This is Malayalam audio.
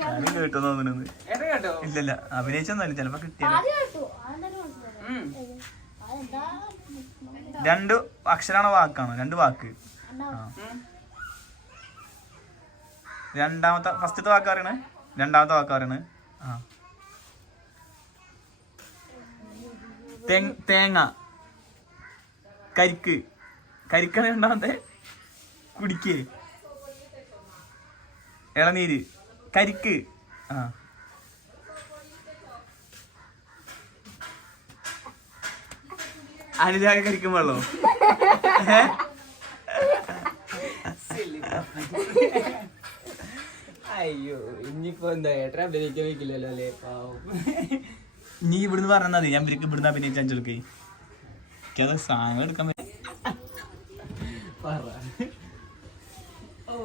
ഞാനും കേട്ടോ തോന്നുന്നു. ഇല്ലല്ല അഭിനയിച്ചൊന്നുമല്ല, ചിലപ്പോ കിട്ടിയ 2 അക്ഷരാണോ വാക്കാണോ? 2 വാക്ക്. രണ്ടാമത്തെ ഫസ്റ്റത്തെ വാക്കാറാണ്, രണ്ടാമത്തെ വാക്കാറാണ്. തേങ്ങ, കരിക്ക്, കരിക്കാണ് രണ്ടാമത്തെ. കുടിക്ക്, ഇളനീര്, കരിക്ക്. അനുരാഗ കരിക്കും വെള്ളോ? അയ്യോ ഇനിയിപ്പോ എന്താ ഏട്ടൻ അഭിനയിക്കാൻ വെക്കില്ലല്ലോ അല്ലേ? നീ ഇവിടുന്ന് പറഞ്ഞാൽ മതി, ഞാൻ ഇവിടുന്ന് അഭിനയിച്ചാൽ ചോദിക്കേ. എനിക്കത് സാധനങ്ങൾ എടുക്കാൻ